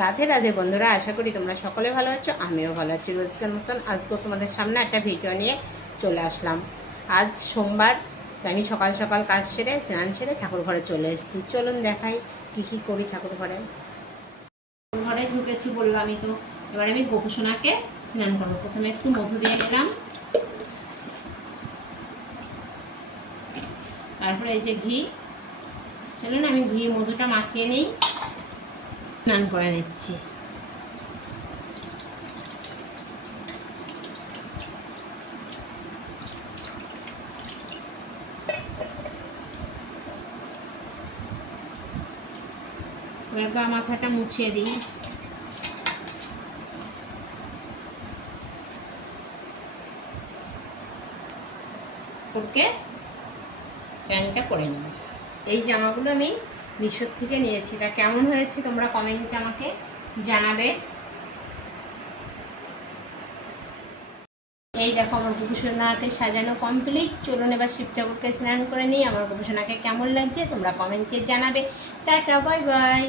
রাধে রাধে বন্ধুরা, আশা করি তোমরা সকলে ভালো আছো। আমিও ভালো আছি। রোজকার মতন আজকেও তোমাদের সামনে একটা ভিডিও নিয়ে চলে আসলাম। আজ সোমবার, তাই আমি সকাল সকাল কাজ সেরে স্নান সেরে ঠাকুর ঘরে চলে এসেছি। চলুন দেখাই কী কী করি ঠাকুর ঘরে। ঠাকুর ঘরে ঢুকেছি বললামই তো। এবার আমি গোপুসোনাকে স্নান করবো। প্রথমে একটু মধু দিয়ে নিলাম, তারপরে এই যে ঘি। চলুন আমি ঘি মধুটা মাখিয়ে নিই, স্নান করে নিচ্ছি। এবার গা মাথাটা মুছিয়ে দিই। ওকে প্যান্টটা পরে নেব। এই জামাগুলো আমি মিশো থেকে নিয়েছি। তা কেমন হয়েছে তোমরা কমেন্টে আমাকে জানাবে। এই দেখো আমার গোপুসোনাকে সাজানো কমপ্লিট। চলুন এবার শিব ঠাকুরকে স্নান করে নিই। আমার গোপুসোনাকে কেমন লাগছে তোমরা কমেন্টে জানাবে। Tata, bye bye.